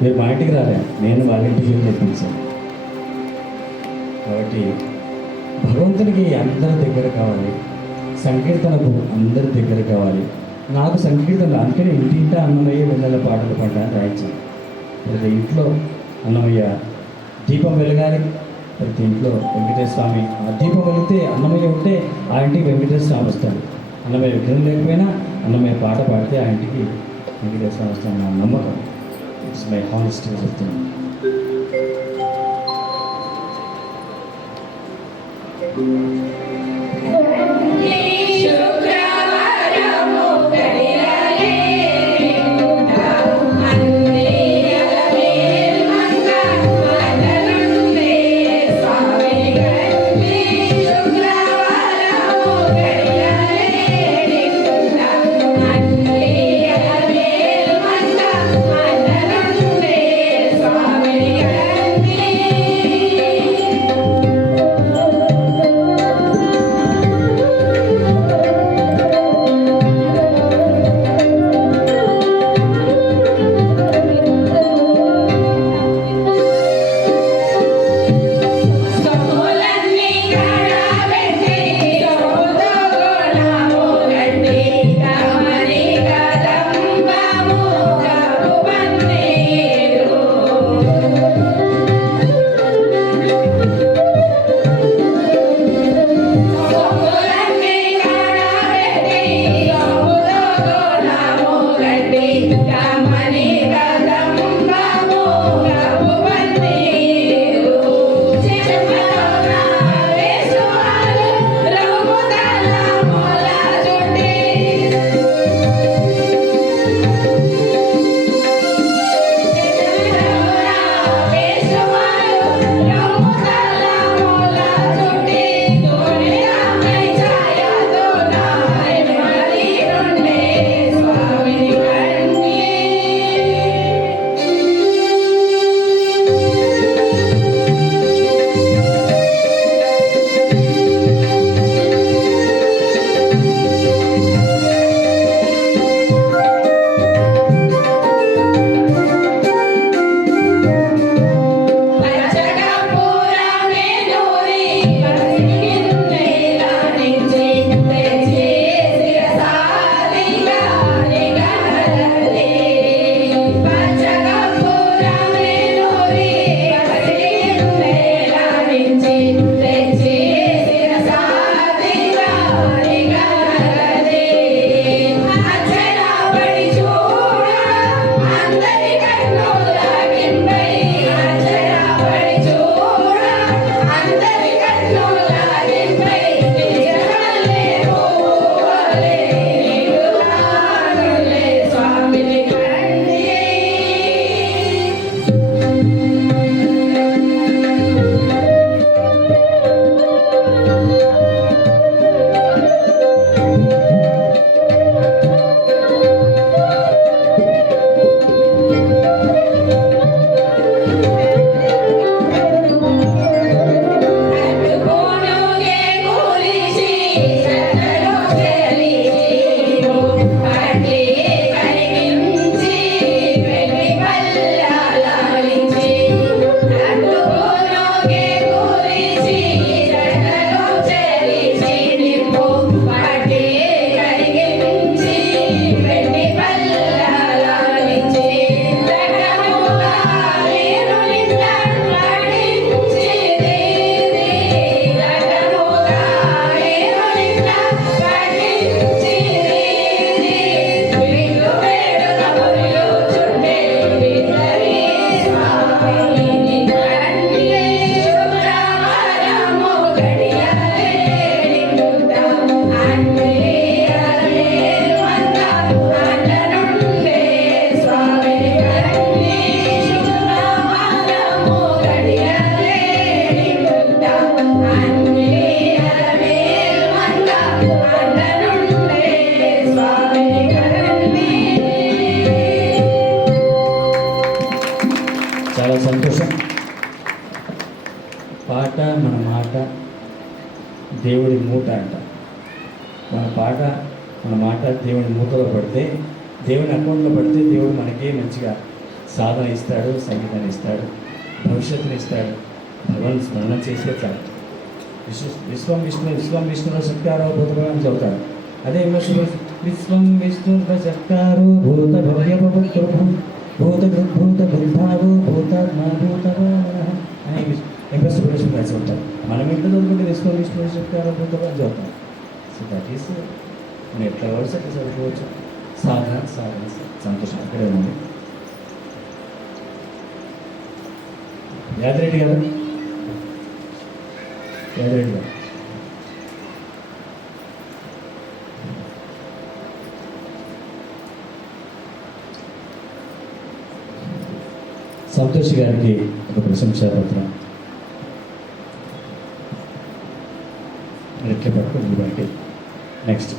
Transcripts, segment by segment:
మీరు మా ఇంటికి రాలే, నేను వాళ్ళ ఇంటికి వెళ్ళి తెప్పించాను. కాబట్టి భగవంతునికి అందరి దగ్గర కావాలి, సంకీర్తనకు అందరి దగ్గర కావాలి. నాకు సంకీర్తన అందుకని ఇంటింటా అన్నమయ్య వెన్నెల పాటలు పాడడానికి రాయించాను. ప్రతి ఇంట్లో అన్నమయ్య దీపం వెలగాలి, ప్రతి ఇంట్లో వెంకటేశ్వర స్వామి. ఆ దీపం వెలిగితే అన్నమయ్య ఉంటే ఆ ఇంటికి వెంకటేశ్వర స్వామి వస్తాడు. అన్నమయ్య విగ్రహం లేకపోయినా అన్నమయ్య పాట పాడితే ఆ ఇంటికి వెంకటేశ్వర స్వామి వస్తాడు. నా నమ్మకం. ఇట్స్ మై హానెస్ట్ చెప్తున్నాను. చాలా సంతోషం. పాట మన మాట దేవుడి మూట అంట. మన పాట మన మాట దేవుడి మూటలో పడితే, దేవుని అకౌంట్లో పడితే దేవుడు మనకి మంచిగా సాధన ఇస్తాడు, సంగీతాన్ని ఇస్తాడు, భవిష్యత్తుని ఇస్తాడు. భగవాన్ స్మరణ చేసే చాలు. విశ్వం విష్ణు శక్తారో భూతభవ అని చెబుతాడు. అదే విశ్వం విష్ణు శక్తారో భూత భవ్య భూత భూత బుద్ధావు భూతాత్మా భూతభవ అని ఎంఎస్ సుబ్రహ్మణ్యం గారు చెబుతారు. మనం ఇంట్లో చదువుకుంటే విశ్వం విష్ణు శక్తారో భూతభవ అని చెబుతాం. సో దట్ ఈస్ మనం ఎట్లా వర్డ్స్ అట్లా చదువుకోవచ్చు. సాధన సంతోషం అక్కడే ఉంది. యాదరెడ్డి గారు, యాదరెడ్డి గారు సంతోష్ గారికి ఒక ప్రశంసా పత్రం ఎట్లా పట్టుకుంది బట్టి. నెక్స్ట్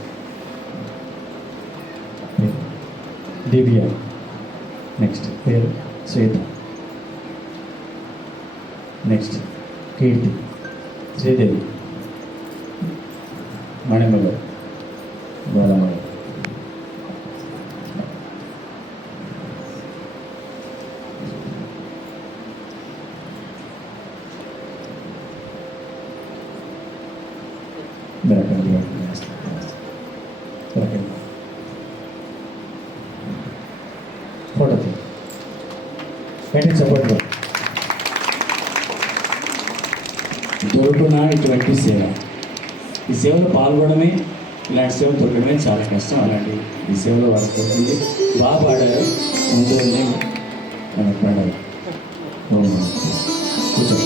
దివ్య, నెక్స్ట్ పేరు శ్వేత, నెక్స్ట్ కీర్తి, శ్రీదేవి, మణిమ గారు, బాలమ్మ గారు. ఫోటో సపోర్ట్ దొరుకునా ఇటువంటి సేవ. ఈ సేవలో పాల్గొనడమే, ఇలాంటి సేవలు దొరకడమే చాలా కష్టం. అలాంటి ఈ సేవలో వాళ్ళకి దొరికింది. బాగా పాడారు, ముందు పాడారు. కూర్చో.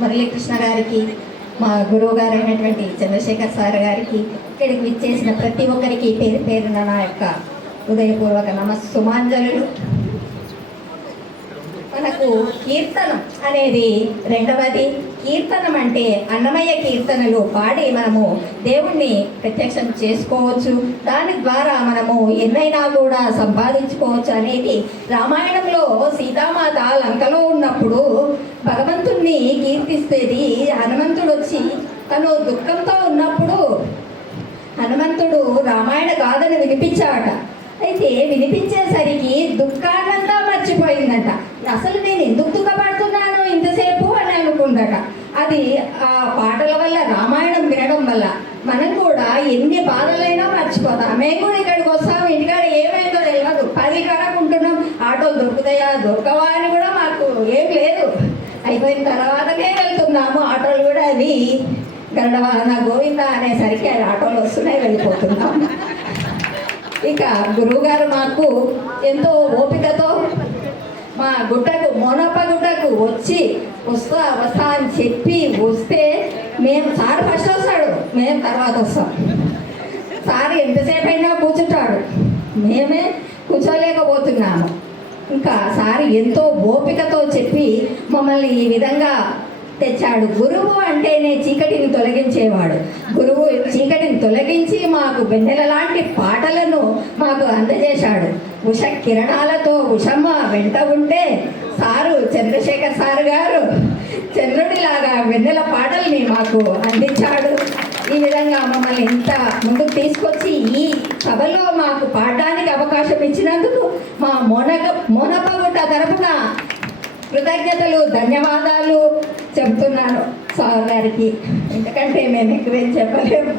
మురళీకృష్ణ గారికి, మా గురువు గారు అయినటువంటి చంద్రశేఖర్ సార్ గారికి, ఇక్కడికి విచ్చేసిన ప్రతి ఒక్కరికి పేరు పేరున నా యొక్క హృదయపూర్వక సుమాంజలు. మనకు కీర్తనం అనేది రెండవది. కీర్తనం అంటే అన్నమయ్య కీర్తనలు పాడి మనము దేవుణ్ణి ప్రత్యక్షం చేసుకోవచ్చు. దాని ద్వారా మనము ఎన్నైనా కూడా సంపాదించుకోవచ్చు అనేది రామాయణంలో సీతామాత లంకలో ఉన్నప్పుడు భగవంతుణ్ణి కీర్తిస్తేది. హనుమంతుడు వచ్చి తను దుఃఖంతో ఉన్నప్పుడు హనుమంతుడు రామాయణ గాథను వినిపించాట. అయితే వినిపించేసరికి దుఃఖానంతా మర్చిపోయిందట. అసలు నేను ఎందుకు దుఃఖపడుతున్నాను ఇంతసేపు అని అనుకుందట. అది ఆ పాటల వల్ల, రామాయణం వినడం వల్ల మనం కూడా ఎన్ని బాధలైనా మర్చిపోతాం. మేము కూడా ఇక్కడికి వస్తాం, ఇంటికాడ ఏమైందో తెలియదు, 10 కనుక్కుంటున్నాం, ఆటోలు దొరుకుతాయా దొరకవా అని కూడా మాకు ఏం లేదు. అయిపోయిన తర్వాతనే వెళ్తున్నాము. ఆటోలు కూడా అది గరుడవాహన గోవింద అనేసరికి అది ఆటోలు వస్తున్నాయి, వెళ్ళిపోతున్నాం. ఇక గురువుగారు మాకు ఎంతో ఓపికతో మా గుట్టకు, మోనప్ప గుట్టకు వస్తా అని చెప్పి వస్తే మేము, సార్ ఫస్ట్ వస్తాడు, మేము తర్వాత వస్తాం. సార్ ఎంతసేపు అయినా కూర్చుంటాడు, మేమే కూర్చోలేకపోతున్నాము. ఇంకా సార్ ఎంతో ఓపికతో చెప్పి మమ్మల్ని ఈ విధంగా తెచ్చాడు. గురువు అంటేనే చీకటిని తొలగించేవాడు. గురువు చీకటిని తొలగించి మాకు వెన్నెల లాంటి పాటలను మాకు అందజేశాడు. ఉష కిరణాలతో ఉషమ్మ వెంట ఉంటే సారు, చంద్రశేఖర్ సార్ గారు చంద్రుడిలాగా వెన్నెల పాటల్ని మాకు అందించాడు. ఈ విధంగా మమ్మల్ని ఇంత ముందుకు తీసుకొచ్చి ఈ సభలో మాకు పాడడానికి అవకాశం ఇచ్చినందుకు మా మోనప్పగుట్ట తరపున కృతజ్ఞతలు, ధన్యవాదాలు చెబుతున్నాను సార్ గారికి. ఎందుకంటే మేము ఎక్కువేం చెప్పలేము.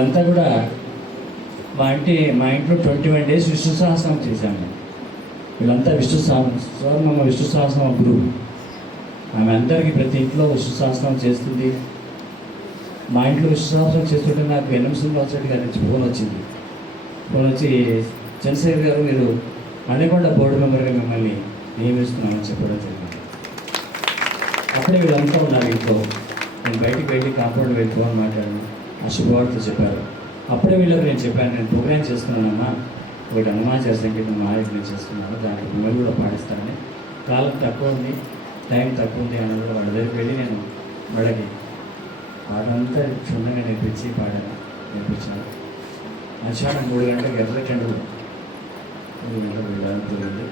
వీళ్ళంతా కూడా మా ఇంట్లో 21 days విష్ణు సహస్రం చేశాము. వీళ్ళంతా స్వర్ణమ్మ విష్ణు సహస్రం గ్రూప్. ఆమె అందరికీ ప్రతి ఇంట్లో విష్ణు సహస్రం చేస్తుంది. మా ఇంట్లో విష్ణు సహస్రం చేస్తుంటే నాకు ఎన్ఎం శ్రీనివాసరెడ్డి గారి నుంచి ఫోన్ వచ్చి చంద్రశేఖర్ గారు మీరు అనేకొండ బోర్డు మెంబర్గా మిమ్మల్ని నియమిస్తున్నామని చెప్పడం జరిగింది. అప్పుడే వీళ్ళంతా ఉన్నారు ఇంట్లో. నేను బయటికి వెళ్ళి కాంపౌండ్ వెళ్ళి ఫోన్ మాట్లాడాను. ఆ శుభవార్త చెప్పారు. అప్పుడే వీళ్ళకి నేను చెప్పాను, నేను ప్రోగ్రామ్ చేస్తున్నానమ్మా, ఒకటి హనుమాచార్య సంగీతం నేను చేస్తున్నాను, దానికి మిమ్మల్ని కూడా పాడిస్తానని. కాలం తక్కువ ఉంది, టైం తక్కువ ఉంది అని కూడా వాళ్ళ దగ్గరికి వెళ్ళి నేను వాళ్ళకి పాటంతా క్షుణ్ణంగా నేర్పించాను. మధ్యాహ్నం 3 గంటలకు ఎర్రటెండు 3 గంటలకు వెళ్ళడానికి జరిగింది.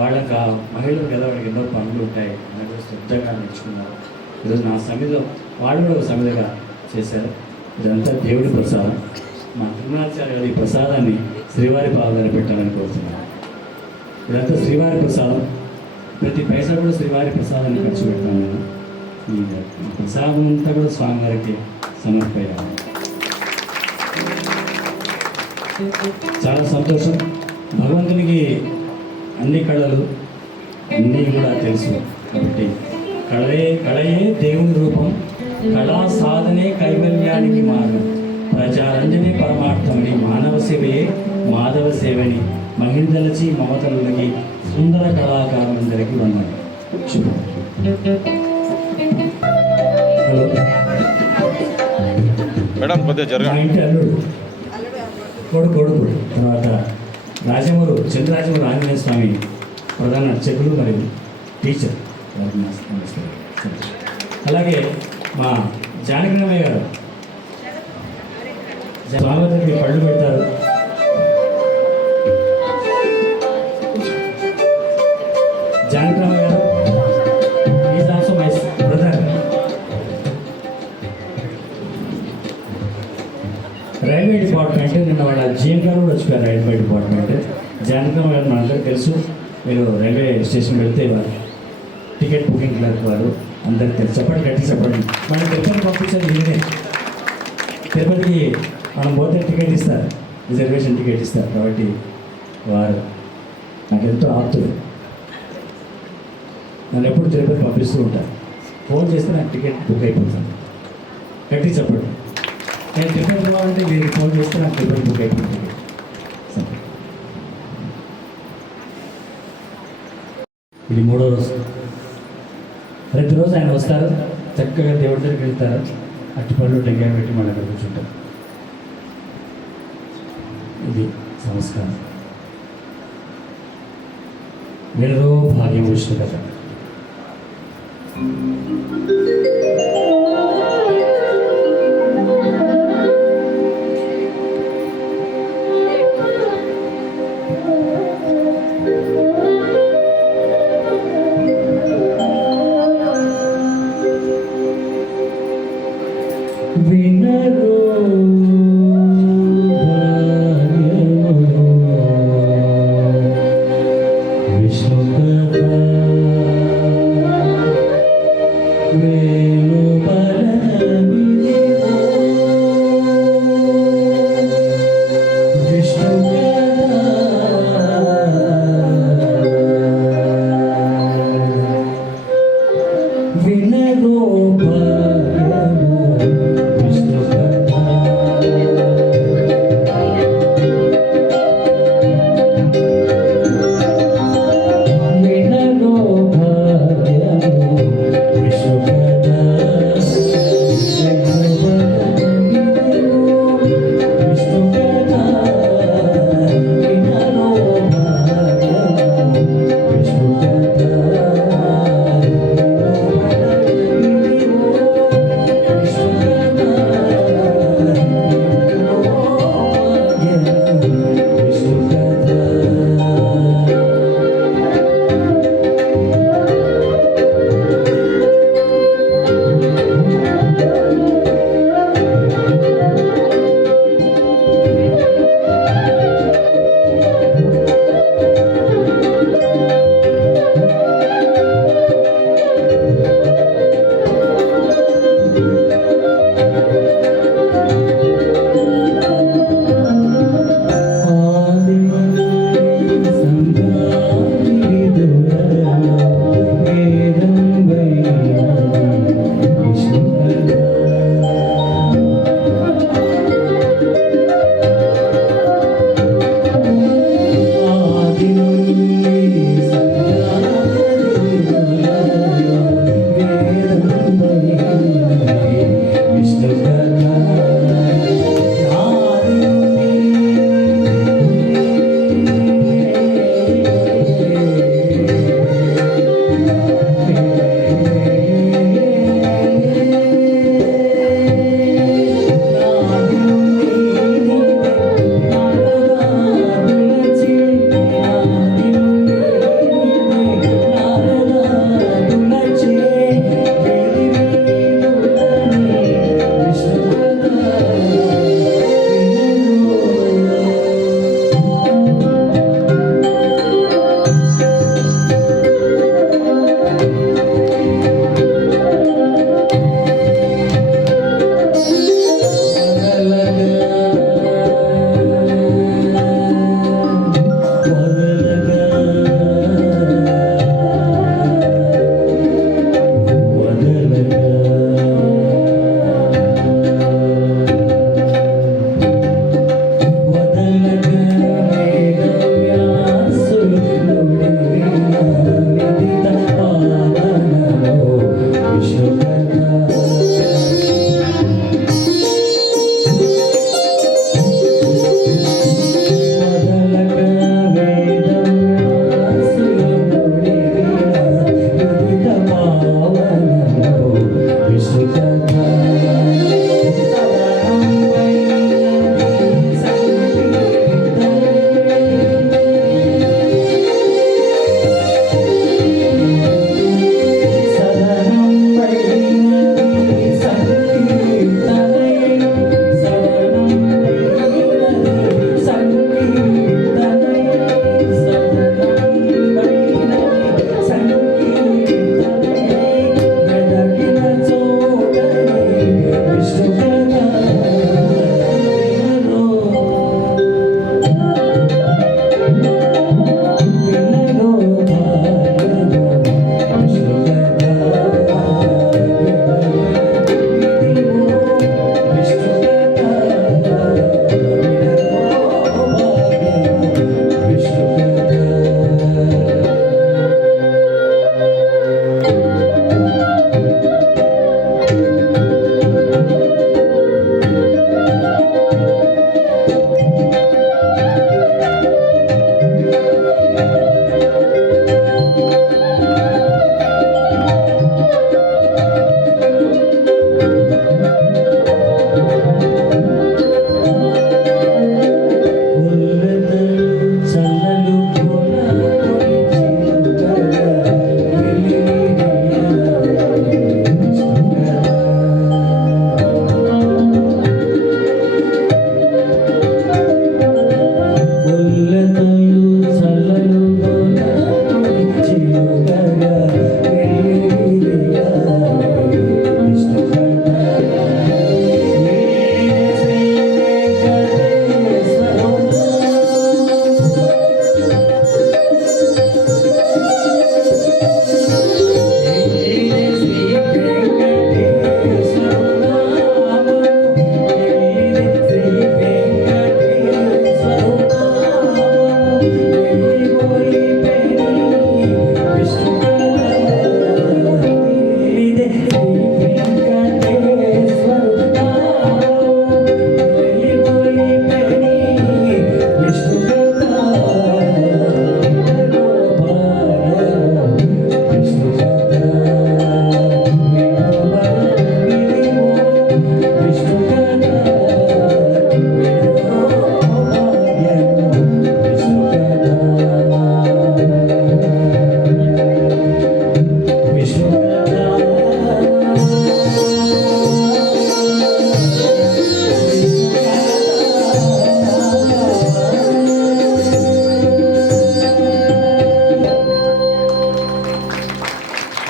వాళ్ళకి ఆ మహిళలు కదా, వాళ్ళకి ఎన్నో పనులు ఉంటాయి అని కూడా శ్రద్ధగా నేర్చుకున్నారు. ఈరోజు నా సమిధిలో వాళ్ళు కూడా ఒక సమిధిగా చేశారు. ఇదంతా దేవుడి ప్రసాదం. మా తిరుమలాచార్య గారు ఈ ప్రసాదాన్ని శ్రీవారి పాదాన్ని పెట్టాలని కోరుతున్నాను. ఇదంతా శ్రీవారి ప్రసాదం. ప్రతి పైసా కూడా శ్రీవారి ప్రసాదాన్ని ఖర్చు పెడతాను నేను. ఈ ప్రసాదం అంతా కూడా స్వామివారికి సమర్పయాలి. చాలా సంతోషం. భగవంతునికి అన్ని కళలు అన్నీ కూడా తెలుసు కాబట్టి కళయే దేవుని రూపం, కళా సాధనే కైవల్యానికి మార్గం, ప్రజారంజనే పరమార్థమని, మానవ సేవయే మాధవ సేవని, మహిళలచి మమతలులకి సుందర కళాకారులందరికీ వందనం. శుభం. హలో మేడం, మా ఇంటి అల్లుడు కొడుకు తర్వాత చంద్రరాజమూరు ఆంజనేయ స్వామి ప్రధాన అర్చకులు మరియు టీచర్. అలాగే మా జానకిరామయ్య గారు స్వామివారికి పళ్ళు పెడతారు. జానకిరామయ్య గారు is also my brother. Railway department నిన్న వాళ్ళ జిఎం గారు కూడా వచ్చిపోయారు. రైల్వే డిపార్ట్మెంట్ జానకిరామయ్య గారు మనందరికీ తెలుసు. మీరు రైల్వే స్టేషన్ వెళ్తే వారు టికెట్ బుకింగ్ క్లర్క్ వారు అందరికి తెలుసు. చెప్పండి. మనం తిరుపతి పంపించేది మీరే. తిరుపతికి మనం పోతే టికెట్ ఇస్తారు, రిజర్వేషన్ టికెట్ ఇస్తారు. కాబట్టి వారు నాకు ఎంతో ఆప్తులు. నన్ను ఎప్పుడు తిరుపతి పంపిస్తూ ఉంటారు. ఫోన్ చేస్తే నాకు టికెట్ బుక్ అయిపోతాను. గట్టి చెప్పండి. నేను తిరుపతి పోవాలంటే మీరు ఫోన్ చేస్తే నాకు తిరుపతి బుక్ అయిపోతుంది. ఇది 3వ రోజు. ప్రతిరోజు ఆయన వస్తారు, చక్కగా దేవుడి దగ్గరికి వెళ్తారు, అట్టిపళ్ళు టెంకాయ పెట్టి మన దగ్గర కూర్చుంటారు. ఇది సంస్కారం. వీళ్ళలో భాగ్యం విష్ణు కథ. వినరో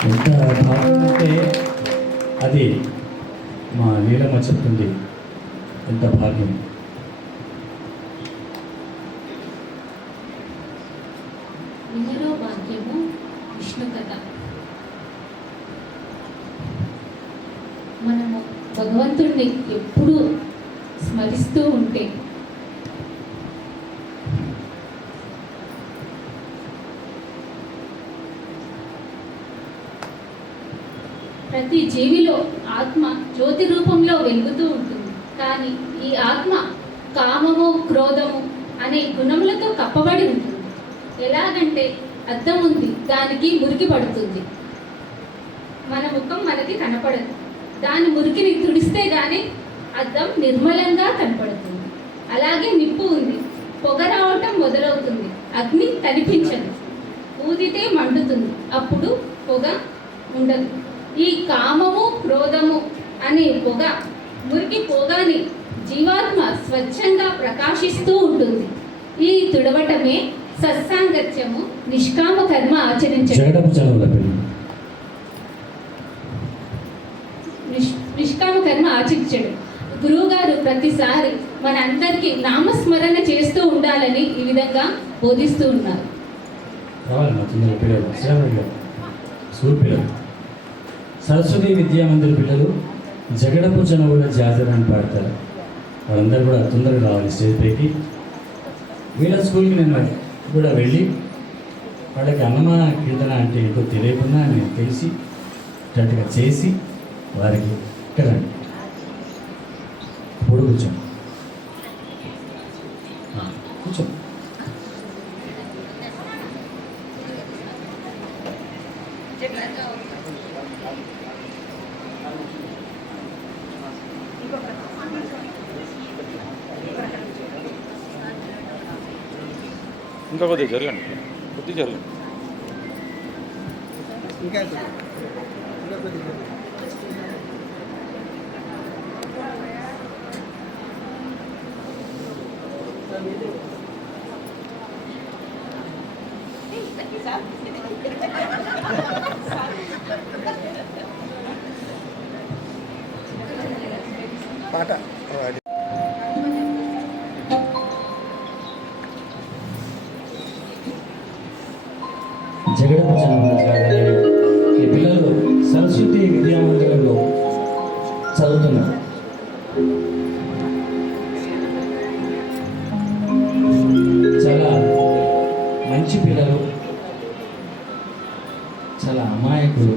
ఎంత భాగ్యం అంటే అది మా నీలమ్మ చెప్తుంది, ఎంత భాగ్యం. వినరో భాగ్యము విష్ణు కథ. మనము భగవంతుడిని ఎప్పుడూ స్మరిస్తూ ఉంటే ప్రతి జీవిలో ఆత్మ జ్యోతి రూపంలో వెలుగుతూ ఉంటుంది. కానీ ఈ ఆత్మ కామము, క్రోధము అనే గుణములతో కప్పబడి ఉంటుంది. ఎలాగంటే అద్దం ఉంది, దానికి మురికి పడుతుంది, మన ముఖం మనకి కనపడదు. దాని మురికిని తుడిస్తే కానీ అద్దం నిర్మలంగా కనపడుతుంది. అలాగే నిప్పు ఉంది, పొగ రావటం మొదలవుతుంది, అగ్ని కనిపించదు, ఊదితే మండుతుంది, అప్పుడు పొగ ఉండదు. ఈ కామము, క్రోధము అనే పొగ మురికి పోగాని జీవాత్మ స్వచ్ఛంగా ప్రకాశిస్తూ ఉంటుంది. ఈ తుడవటమే సత్సాంగత్యము, నిష్కామ కర్మ ఆచరించడం. జగడపు చదువుల పిల్లలు నిష్కామ కర్మ ఆచరించడం. గురువుగారు ప్రతిసారి మనందరికీ నామస్మరణ చేస్తూ ఉండాలని ఈ విధంగా బోధిస్తూ ఉన్నారు. కావాలి మా చిన్న పిల్లలు, శ్రీరాముడి గారు స్కూల్ పిల్లలు, సరస్వతి విద్యామందిర్ పిల్లలు జగడపు చనువుల జాతర అని పాడతారు. వాళ్ళందరూ కూడా తొందరగా రావాలి స్టేజ్ పైకి. వీళ్ళ స్కూల్కి నేను కూడా వెళ్ళి వాళ్ళకి అన్నమాన కీర్తన అంటే ఏంటో తెలియకుండా నేను తెలిసి కరెక్ట్గా చేసి వారికి ఇక్కడ ఇప్పుడు కూర్చో కూర్చో. ఇంకా కొద్దిగా జరగండి, కొద్దిగా జరగండి. పాట జగడపు చనువుల జాతర. ఈ పిల్లలు సరస్వతి విద్యామందిరంలో చదువుతున్నారు. చాలా మంచి పిల్లలు, చాలా అమాయకులు.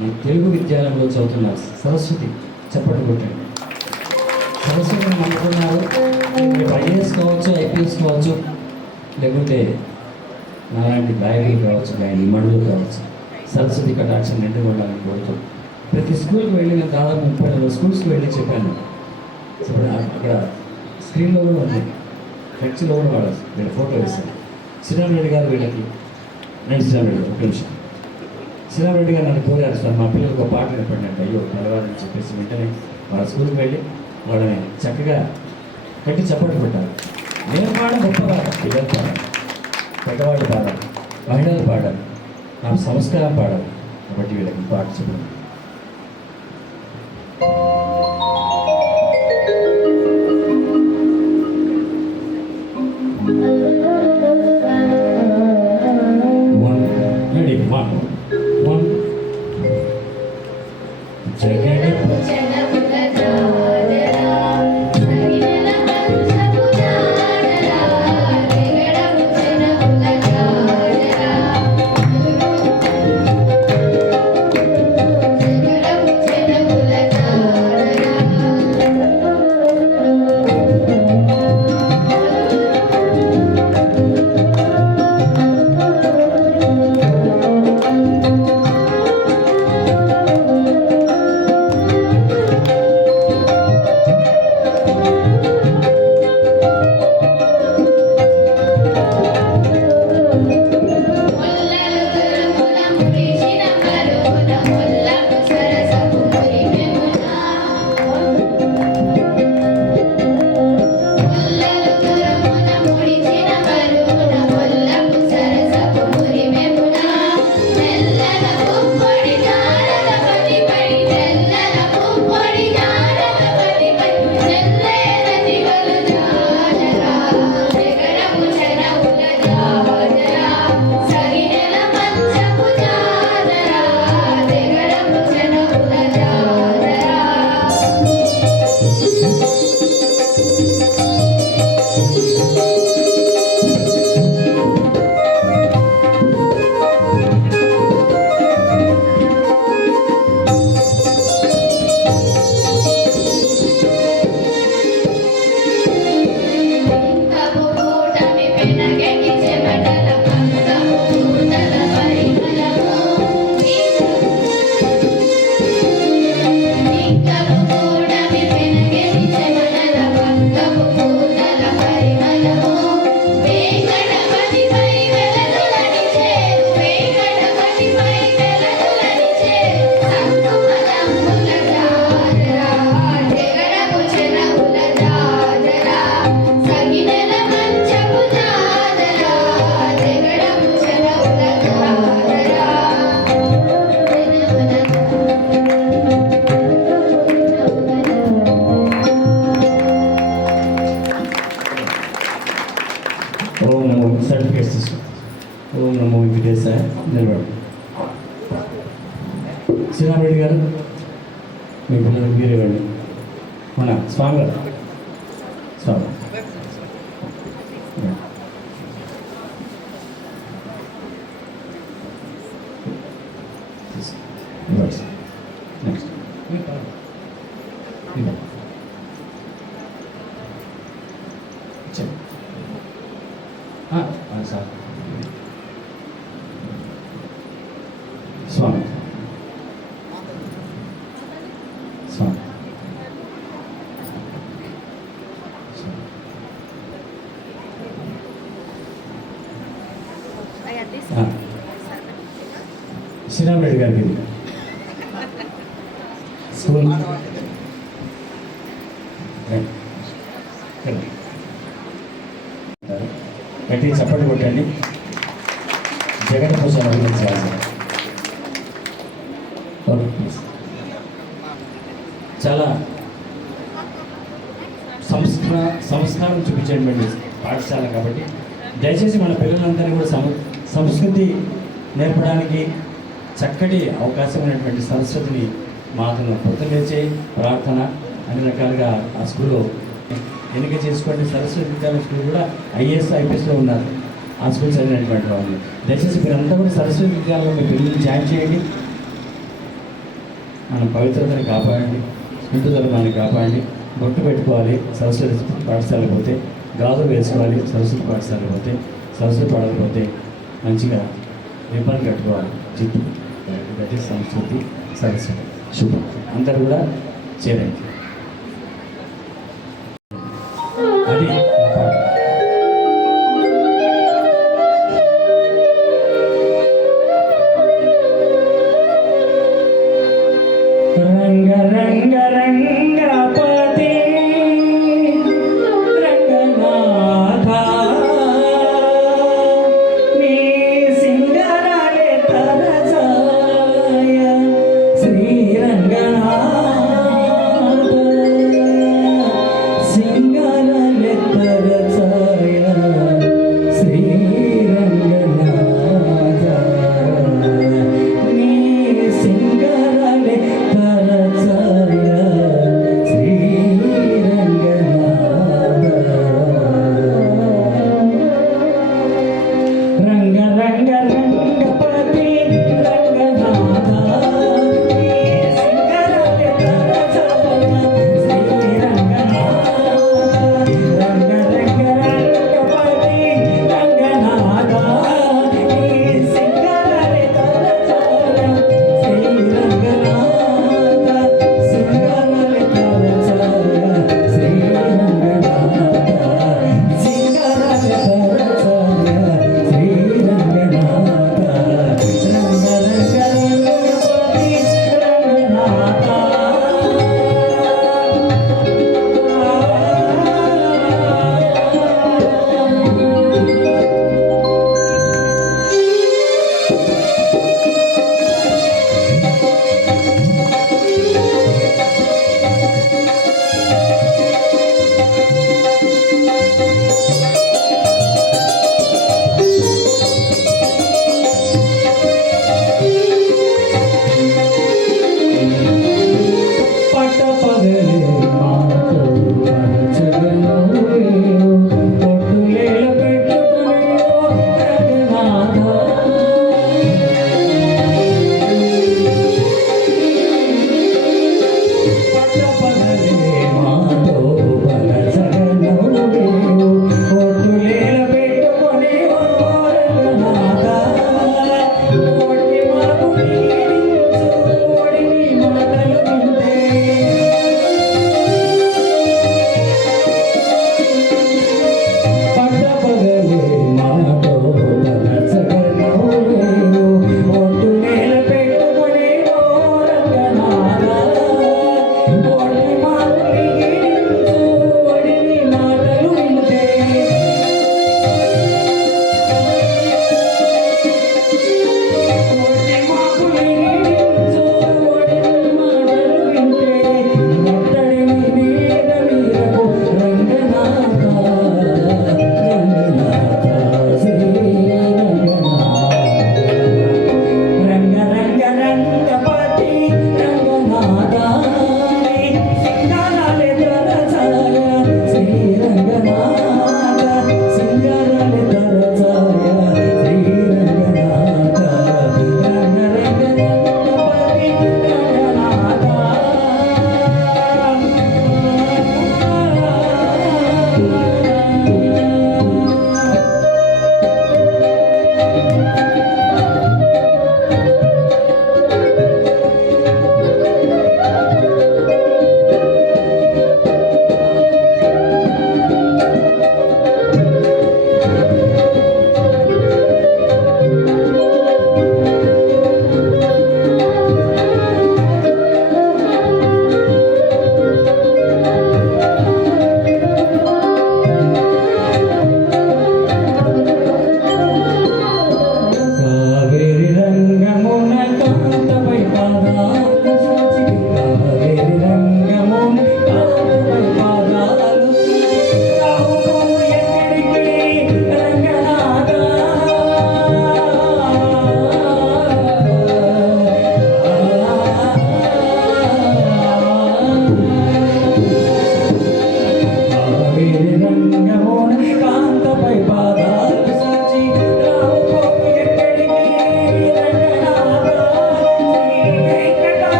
ఈ తెలుగు విద్యాలయంలో చదువుతున్నారు. సరస్వతి చప్పట్లు కొట్టండి. సరస్వతిని నమ్ముకున్నారు. రేపు ఐఏఎస్ కావచ్చు, ఐపీఎస్ కావచ్చు, లేకుంటే నాలాంటి గాయకులు కావచ్చు, గాయని మడులు కావచ్చు. సరస్వతి కటాక్షం నిండుగా ఉండాలని కోరుతూ ప్రతి స్కూల్కి వెళ్ళి నేను దాదాపు 30 స్కూల్స్కి వెళ్ళి చెప్పాను. ఇప్పుడు అక్కడ స్క్రీన్లో కూడా ఉంది, ఫ్లెక్సీలో కూడా వాడు వీళ్ళ ఫోటో వేస్తాను. శ్రీరామరెడ్డి గారు వీళ్ళకి నేను శ్రీరామరెడ్డి ఒక నిమిషం. శ్రీరామరెడ్డి గారు నన్ను కోరారు, సార్ మా పిల్లలకు ఒక పాట వినపడినట్టు. అయ్యో పిల్లవారని చెప్పేసి వెంటనే వాళ్ళ స్కూల్కి వెళ్ళి వాళ్ళని చక్కగా కట్టి చప్పట్లు కొట్టారు. నేను పాడ గొప్ప పాట, పిల్లలు పాడాలి, పెద్దవాళ్ళు పాడాలి, మహిళలు పాడాలి, నా సంస్కారం పాడాలి. కాబట్టి వీళ్ళకి పాట చెప్పండి. ఓం నమో వెంకటేశాయ. నిలబడు. శ్రీరామరెడ్డి గారు మీ పిల్లలు మీరే వెళ్ళి మన స్వామి గారు స్వామి నెక్స్ట్ సార్ స్వామి స్వామి శ్రీరామరెడ్డి గారికి స్కూల్ గట్టి చప్పటి కొట్టండి. జగన్ కోసం అభినందించాలి. చాలా సంస్కారం చూపించేటువంటి పాఠశాల కాబట్టి దయచేసి మన పిల్లలందరినీ కూడా సంస్కృతి నేర్పడానికి చక్కటి అవకాశమైనటువంటి సరస్వతిని మాతను పొద్దులేచే ప్రార్థన అన్ని రకాలుగా ఆ స్కూల్లో ఎన్నిక చేసుకోండి. సరస్వతి విద్యాలయ స్కూల్ కూడా ఐఏఎస్ ఐపీఎస్లో ఉన్నారు ఆ స్కూల్ చదివినటువంటి వాళ్ళు. దయచేసి మీరంతా కూడా సరస్వతి విద్యాలయంలో మీ పిల్లల్ని జాయిన్ చేయండి. మన పవిత్రతని కాపాడండి, హిందూ ధర్మాన్ని కాపాడండి. బొట్టు పెట్టుకోవాలి సరస్వతి పాఠశాలకు పోతే, గాజులు వేసుకోవాలి సరస్వతి పాఠశాలకు పోతే, సరస్వతి పాడకపోతే మంచిగా రిబ్బన్ కట్టుకోవాలి జిట్టు. దట్ ఈస్ సంస్కృతి సరస్వతి. శుభం. అందరూ కూడా చేరండి. అది రంగ రంగ రంగపతి రంగనాథ నీ సింగరాలే తరజాయ శ్రీరంగనాథ సింగరాలే తరజాయ శ్రీరంగనాథ నీ సింగరాలే రంగ రంగ రంగపతి రంగనాథ సింగరాలే తరజాయ శ్రీరంగనాథ రంగ రంగ రంగపతి రంగనాథ సింగరాలే తరజాయ శ్రీరంగనాథ సింగరాలే తరజాయ శ్రీరంగనాథ సింగరాలే తరజాయ శ్రీరంగనాథ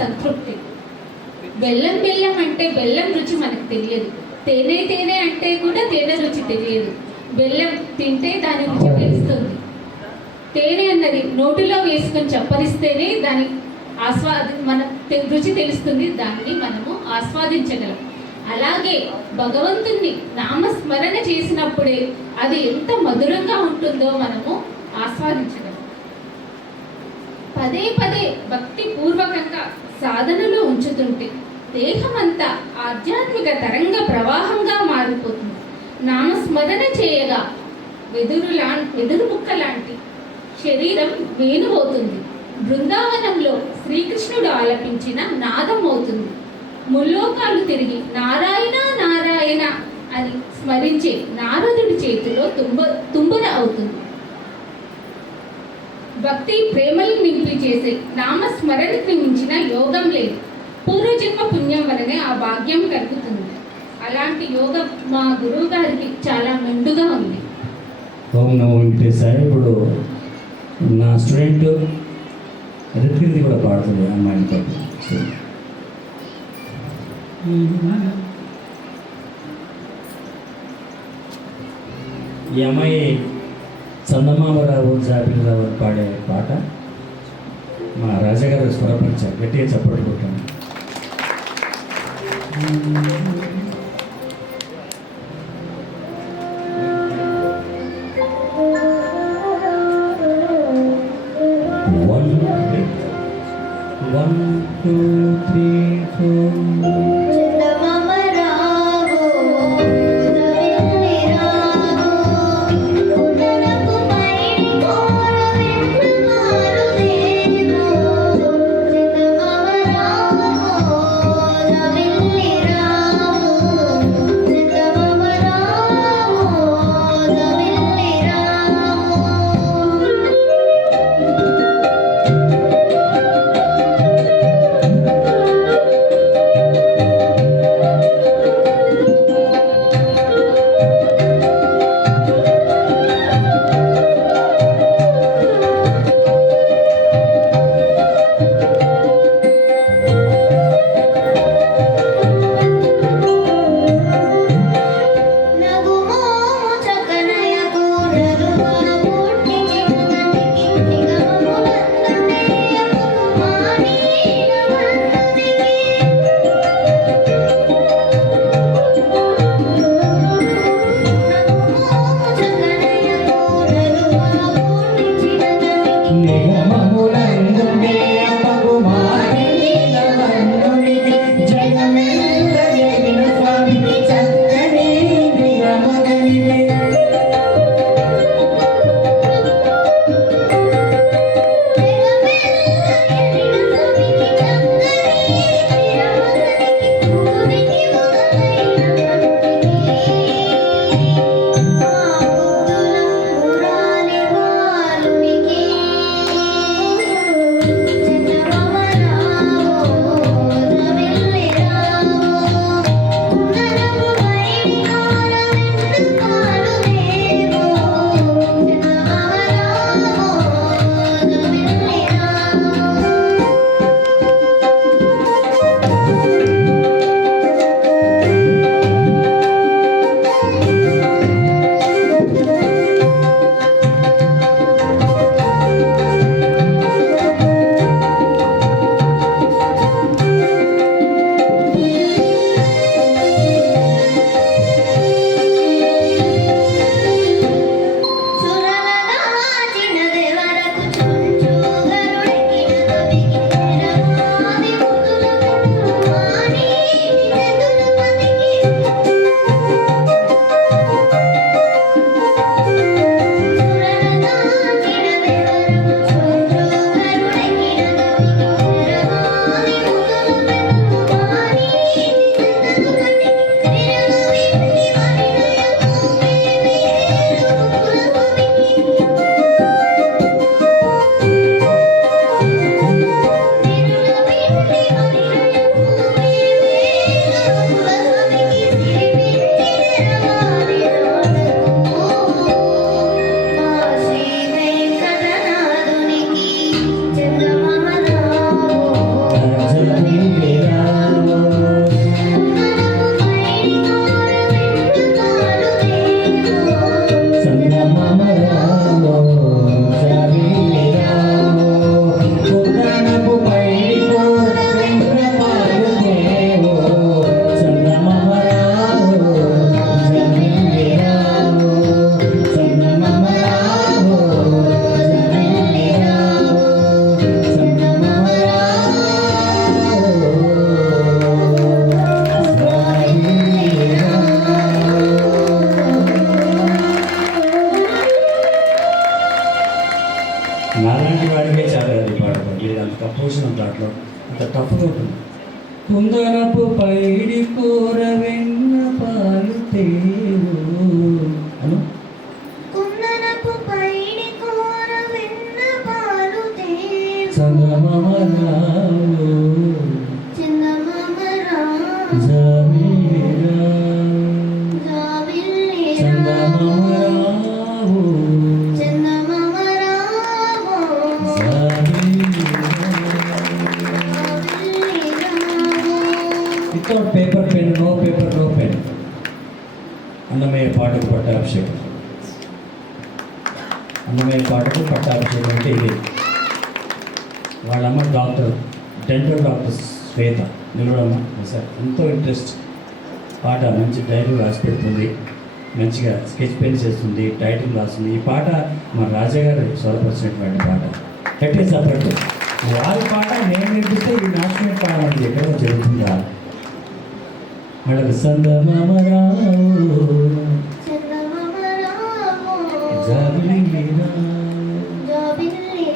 సంతృప్తి. బెల్లం బెల్లం అంటే బెల్లం రుచి మనకు తెలియదు, తేనె తేనె అంటే కూడా తేనె రుచి తెలియదు. బెల్లం తింటే దాని రుచి తెలుస్తుంది. తేనె అన్నది నోటిలో వేసుకొని చప్పరిస్తేనే దాని మన రుచి తెలుస్తుంది, దాన్ని మనము ఆస్వాదించగలం. అలాగే భగవంతుణ్ణి నామస్మరణ చేసినప్పుడే అది ఎంత మధురంగా ఉంటుందో మనము ఆస్వాదించగలం. పదే పదే భక్తి పూర్వకంగా సాధనలో ఉంచుతుంటే దేహమంతా ఆధ్యాత్మిక తరంగ ప్రవాహంగా మారిపోతుంది. నామస్మరణ చేయగా వెదురు ముక్క లాంటి శరీరం వేణువవుతుంది. బృందావనంలో శ్రీకృష్ణుడు ఆలపించిన నాదం అవుతుంది. ముల్లోకాలు తిరిగి నారాయణ నారాయణ అని స్మరించే నారదుడి చేతిలో తుంబుర అవుతుంది. భక్తి ప్రేమలు నింపి చేసే నామస్మరణకి మించిన యోగం లేదు. పూర్వజన్మ పుణ్యం వలనే ఆ భాగ్యం కలుగుతుంది. అలాంటి యోగం మా గురువు గారికి చాలా మెండుగా ఉంది. ఓం నమో వెంకటేశాయ. ఇప్పుడు నా స్టూడెంట్ రిత్కింది కూడా పాడుతుంది అమ్మాయిని పాటు. ఈ అమ్మాయి చందమామరావు జాబిలిరావు పాడే పాట మా రాజాగారు స్వరపరిచారు. గట్టిగా చప్పట్లు కొట్టాను. One, two, three, four. నాలాంటి వాడికే చాలా అది పాడతాం మీరు అంత కంపోజిషన్ దాంట్లో అంత టఫ్గా ఉంటుంది. కుందనపు పైడి కూర వెన్న పాలు తేవు అను కుందనపు పైడి కూర వెన్న పాలు తేవు చందమామరావు చందమామ రావు జాబిలిరా జాబిల్లి చందమామరావు చందమామ రావు without paper pen, no paper no pen. Annamayya పాటకు పట్టాభిషేకం. అన్నమయ్య పాటకు పట్టాభిషేకం అంటే ఇది. వాళ్ళమ్మ డాక్టర్, డెంటల్ డాక్టర్ శ్వేత నిలవడమ్మ సార్ ఎంతో ఇంట్రెస్ట్. పాట మంచి డైరీ రాసి పెడుతుంది, మంచిగా స్కెచ్ పెన్ చేస్తుంది, టైటిల్ రాస్తుంది. ఈ పాట మా రాజాగారు స్వరపరిచినటువంటి పాట. గట్టిగా చెప్పట్టు వారి పాట నేను నేర్పిస్తే ఈ నాశనం పాడాలి ఎక్కడో జరుగుతుందా మేడం. సందమామరావు చందమామ రావు జాబిలిరా జాబిల్లి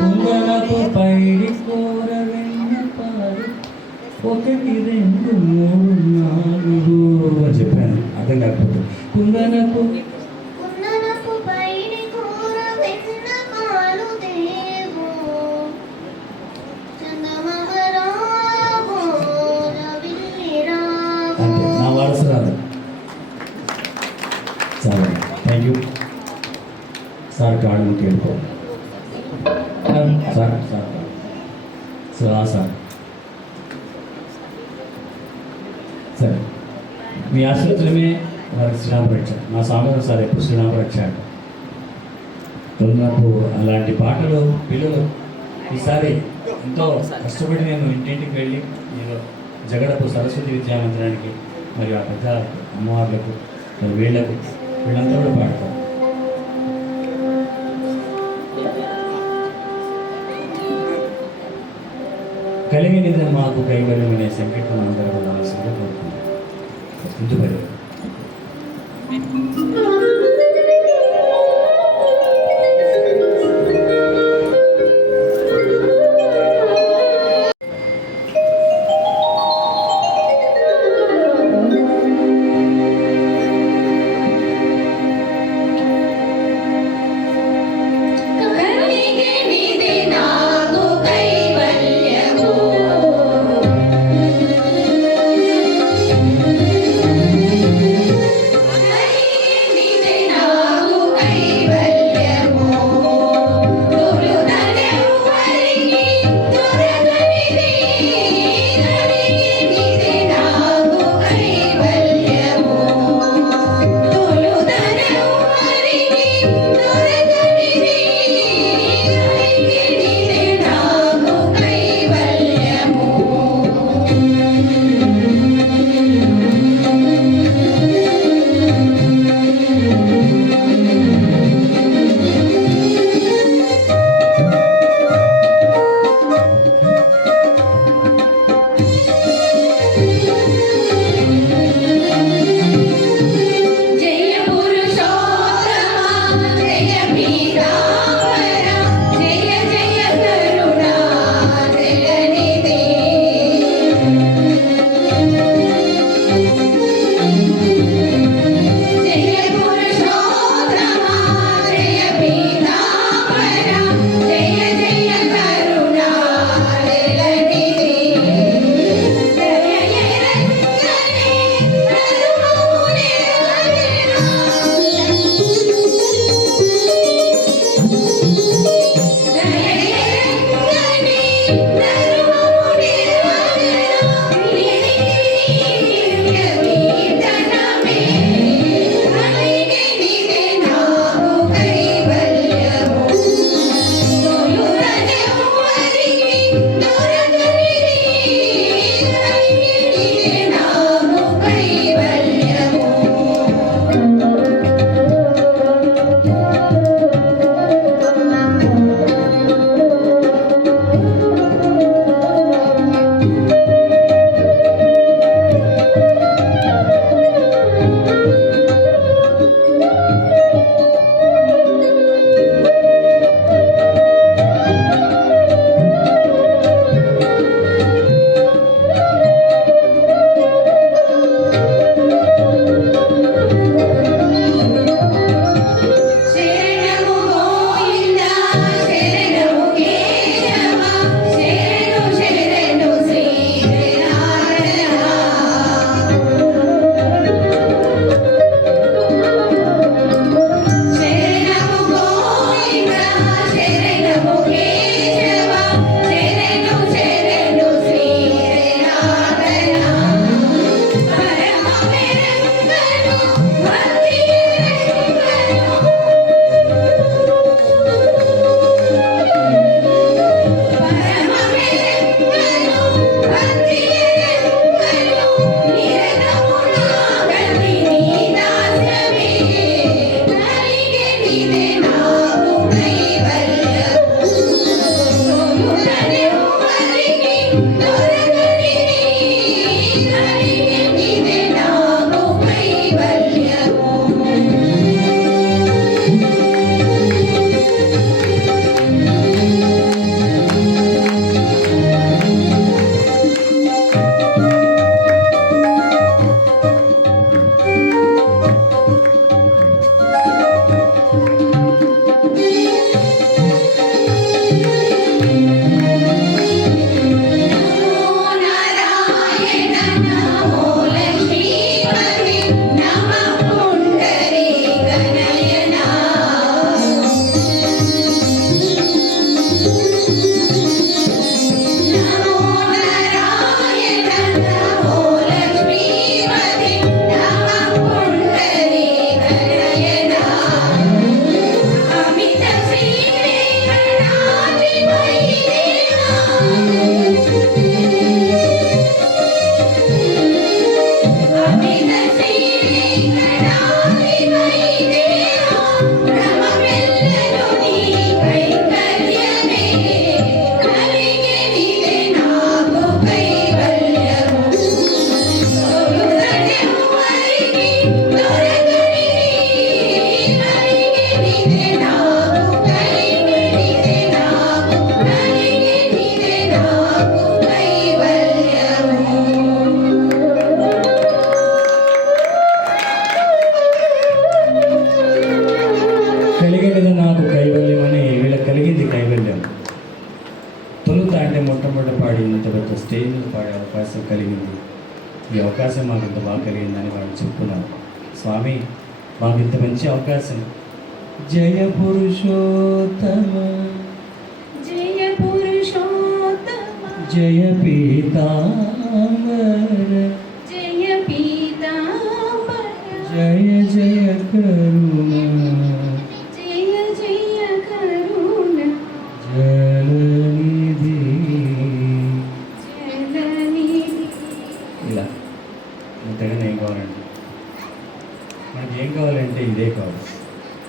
కుందనపు రావు పైడి కూర వెన్న పాలు 1 2 3 4 అని చెప్పాను, అర్థం కాకపోతే. కుందనపు కుందనపు పైడి కూర వెన్న పాలు తేవు చందమామ రావు జాబిల్లి రావు అంటే నా వారసు రాదు. సరే థ్యాంక్ యూ సార్. కాడు ముఖ్య వెళ్ళిపో సార్. సార్ సార్ సరే మీ ఆశీర్వచనమే వారికి శ్రీరామరక్ష. మా సామర్థ్యం సార్ ఎప్పుడు శ్రీరామరక్ష. తొందరపు అలాంటి పాటలు పిల్లలు ఈసారి ఎంతో కష్టపడి నేను ఇంటింటికి వెళ్ళి నేను జగడపు సరస్వతి విద్యా మందిరానికి మరియు ఆ పెద్ద అమ్మవార్లకు మరి వీళ్ళంతా కూడా పాడతారు. కలిగినది మాకు కైవల్యం అనే సంకీర్తన అందరూ కూడా రావాల్సిందిగా కోరుకుంటున్నాను. ఇందుపరి కలిగినిది నాకు కైవల్యము కలిగింది, ఈ అవకాశం మాకు ఇంత బాగా కలిగిందని వాళ్ళు చెప్తున్నారు. స్వామి మాకు ఇంత మంచి అవకాశం. జయ పురుషోత్తమ జయ పురుషోత్తమ జయ పీతాంబర జయ పీతాంబర జయ జయ కరుణ జయ జయ కరుణ జలనిధి. జలనిధి. ఇలా ఇంతగానే ఏం కావాలండి? మనకి ఏం కావాలంటే ఇదే కావాలి.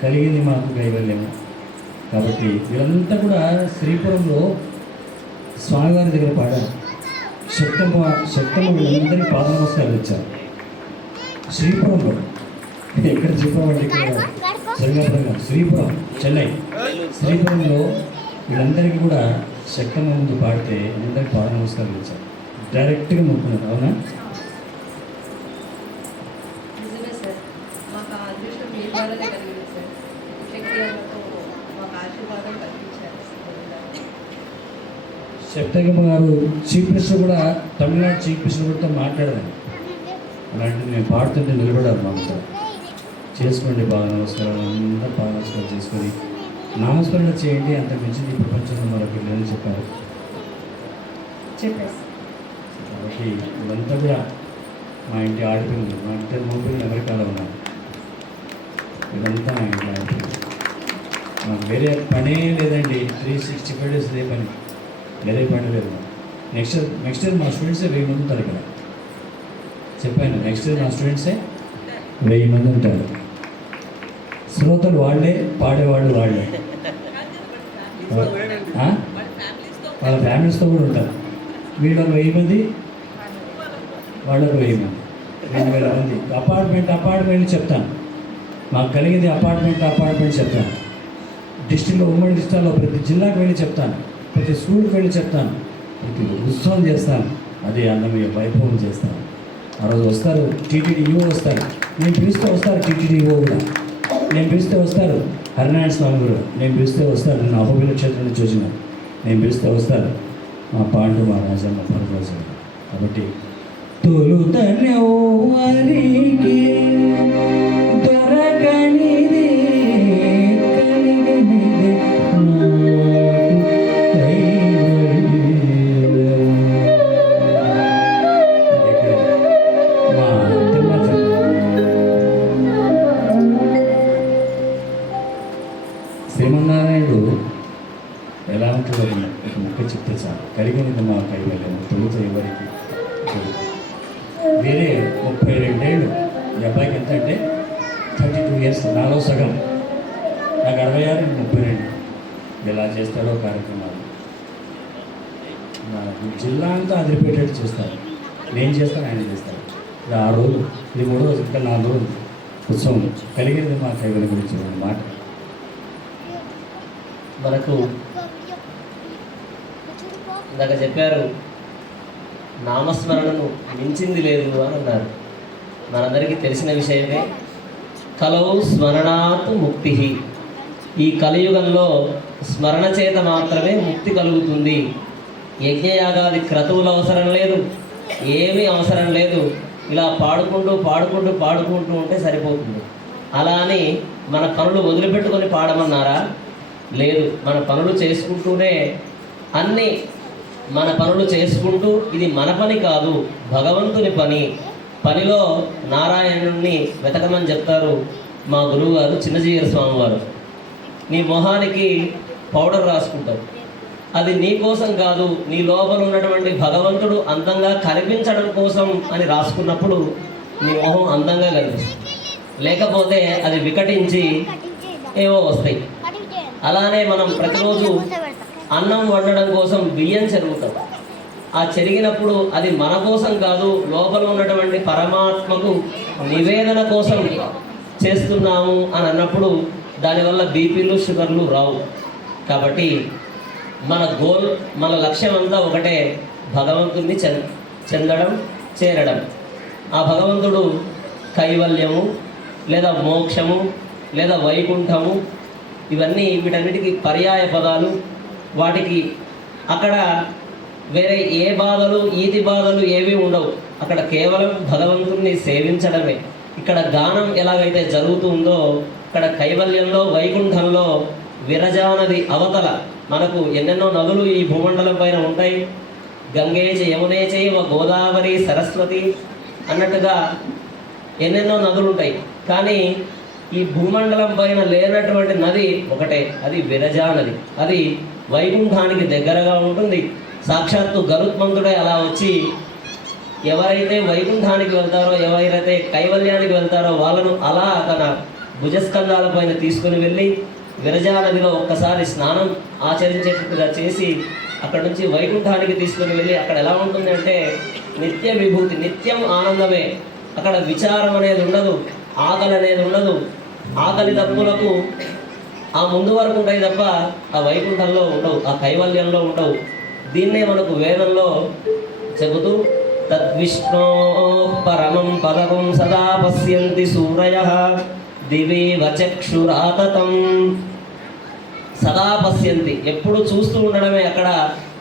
కలిగింది మాకు కైవల్యము. కాబట్టి వీళ్ళంతా కూడా శ్రీపురంలో స్వామివారి దగ్గర పాడారు. శక్తమ్మ వీళ్ళందరికీ పాద నమస్కారాలు ఇచ్చారు. శ్రీపురంలో, ఎక్కడ శ్రీపురం అంటే ఇక్కడ శ్రీకాకుళం కాదు, శ్రీపురం, చెన్నై. శ్రీపురంలో వీళ్ళందరికీ కూడా శక్తమ్మ ముందు పాడితే అందరికీ పాద నమస్కారాలు ఇచ్చారు. డైరెక్ట్గా మొక్కున్నారు. అవునా? నిజమే సార్, మాకు ఆ అదృష్టం మీ ద్వారానే కలిగింది సార్. శక్తి అన్నతో మాకు ఆశీర్వాదం కలిగించారు. శక్తమ్మ గారు చీఫ్ మినిస్టర్ కూడా, తమిళనాడు చీఫ్ మినిస్టర్ కూడా మాట్లాడారు. అలాంటిది మేము పాడుతుంటే నిలబడారు. మాకు చేసుకోండి బాగా నమస్కారాలు, అందరూ బాగా నమస్కారం చేసుకొని నామస్మరణ చేయండి, అంత మించింది ఈ ప్రపంచంలో మరొకటి లేదని చెప్పారు. చెప్పేసి కాబట్టి ఇదంతా కూడా మా ఇంటి ఆడపిల్లలు, మా ఇంటి మగపిల్లలు అమెరికాలో ఉన్నారు. ఇదంతా మా ఇంటి ఆడపిల్లలు. మాకు వేరే పనే లేదండి. 365 days ఇదే పని, వేరే పని లేదు. నెక్స్ట్ ఇయర్ మా స్టూడెంట్సే 1000 మంది ఉంటారు ఇక్కడ. చెప్పాను, నెక్స్ట్ ఇయర్ మా స్టూడెంట్సే 1000 మంది ఉంటారు. శ్రోతలు వాళ్ళే, పాడేవాళ్ళు వాళ్ళే, వాళ్ళ ఫ్యామిలీస్తో కూడా ఉంటారు. వీళ్ళొక 1000 మంది, వాళ్ళొక 1000 మంది, 2000 మంది. అపార్ట్మెంట్ చెప్తాను. మాకు కలిగింది అపార్ట్మెంట్ చెప్తాను. డిస్ట్రిక్ట్లో, ఉమ్మడి డిస్ట్రిక్ట్లో ప్రతి జిల్లాకు వెళ్ళి చెప్తాను, ప్రతి స్కూల్కి వెళ్ళి చెప్తాను, ప్రతి ఉత్సవం చేస్తాను. అదే అన్నమయ్య వైభవం చేస్తాను. ఆ రోజు వస్తారు టీటీడీఓ వస్తారు, నేను పిలిస్తే వస్తారు. టీటీడీఓ కూడా నేను పిలిస్తే వస్తారు. హరినారాయణ స్వామి కూడా నేను పిలిస్తే వస్తారు. నేను అహోబిల క్షేత్రం నుంచి వచ్చిన, నేను పిలిస్తే వస్తారు. మా పాండు, మా రాజమ్మ, పరరాజు. కాబట్టి తొలుతనెవ్వరికి దొరకనిది కలిగనిది శ్రీమన్నారాయణుడు ఎలా ఉంటుందో ఒక ముక్క చెప్తే చాలు. కలిగినది మా కైవల్యం, తొలుత ఎవరికి. వేరే 32 ఏళ్ళు ఈ అబ్బాయికి ఎంత అంటే 32 years, నాలో సగం. నాకు 66, 32. ఎలా చేస్తాడో కార్యక్రమాలు నాకు జిల్లా అంతా అదిరిపెట్టేట్టు చేస్తాను. నేను చేస్తాను, ఆయన చేస్తాను. ఇది 6 రోజులు, ఇది 3 రోజులు, ఇంకా 4 రోజులు ఉత్సవం. కలిగినది మా కైవల్యం గురించి మాట. మనకు ఇందాక చెప్పారు, నామస్మరణను మించింది లేదు అని అన్నారు. మనందరికీ తెలిసిన విషయమే. కలవు స్మరణాత్ ముక్తి. ఈ కలియుగంలో స్మరణ చేత మాత్రమే ముక్తి కలుగుతుంది. యజ్ఞయాగాది క్రతువులు అవసరం లేదు, ఏమీ అవసరం లేదు. ఇలా పాడుకుంటూ ఉంటే సరిపోతుంది. అలా అని మన పనులు వదిలిపెట్టుకొని పాడమన్నారా? లేదు. మన పనులు చేసుకుంటూనే అన్నీ మన పనులు చేసుకుంటూ, ఇది మన పని కాదు, భగవంతుని పని. పనిలో నారాయణుణ్ణి వెతకమని చెప్తారు మా గురువు గారు చిన్నజీయర్ స్వామి వారు. నీ మొహానికి పౌడర్ రాసుకుంటావు, అది నీ కోసం కాదు, నీ లోపల ఉన్నటువంటి భగవంతుడు అందంగా కనిపించడం కోసం అని రాసుకున్నప్పుడు నీ మొహం అందంగా కనిపిస్తుంది. లేకపోతే అది వికటించి ఏవో వస్తాయి. అలానే మనం ప్రతిరోజు అన్నం వండడం కోసం బియ్యం చెరుగుతాం. ఆ చెరిగినప్పుడు అది మన కోసం కాదు, లోపల ఉన్నటువంటి పరమాత్మకు నివేదన కోసం చేస్తున్నాము అని అన్నప్పుడు దానివల్ల బీపీలు, షుగర్లు రావు. కాబట్టి మన గోల్, మన లక్ష్యం అంతా ఒకటే, భగవంతుడిని చెందడం, చేరడం. ఆ భగవంతుడు కైవల్యము లేదా మోక్షము లేదా వైకుంఠము, వీటన్నిటికీ పర్యాయ పదాలు. వాటికి అక్కడ వేరే ఏ బాధలు ఈతి బాధలు ఏవి ఉండవు. అక్కడ కేవలం భగవంతుణ్ణి సేవించడమే. ఇక్కడ గానం ఎలాగైతే జరుగుతుందో ఇక్కడ కైవల్యంలో వైకుంఠంలో విరజా నది అవతల మనకు ఎన్నెన్నో నదులు ఈ భూమండలం పైన ఉంటాయి. గంగేచ యమునే చైవ గోదావరి సరస్వతి అన్నట్టుగా ఎన్నెన్నో నదులు ఉంటాయి. కానీ ఈ భూమండలం పైన లేనటువంటి నది ఒకటే, అది విరజా నది. అది వైకుంఠానికి దగ్గరగా ఉంటుంది. సాక్షాత్తు గరుత్మంతుడే అలా వచ్చి ఎవరైతే వైకుంఠానికి వెళ్తారో, ఎవరైతే కైవల్యానికి వెళ్తారో వాళ్ళను అలా తన భుజస్కంధాల పైన తీసుకుని వెళ్ళి విరజా నదిలో ఒక్కసారి స్నానం ఆచరించేటట్టుగా చేసి అక్కడ నుంచి వైకుంఠానికి తీసుకుని వెళ్ళి అక్కడ ఎలా ఉంటుంది అంటే నిత్య విభూతి, నిత్యం ఆనందమే. అక్కడ విచారం అనేది ఉండదు, ఆకలి అనేది ఉండదు. ఆకలి దప్పులకు ఆ ముందు వరకు ఉంటాయి తప్ప ఆ వైకుంఠంలో ఉండవు, ఆ కైవల్యంలో ఉండవు. దీన్నే మనకు వేదంలో చెబుతూ తద్విష్ణో పరమం పదకం సదా పశ్యంతి సూరయః దివేవ చక్షురాతతం. సదా పశ్యంతి, ఎప్పుడు చూస్తూ ఉండడమే.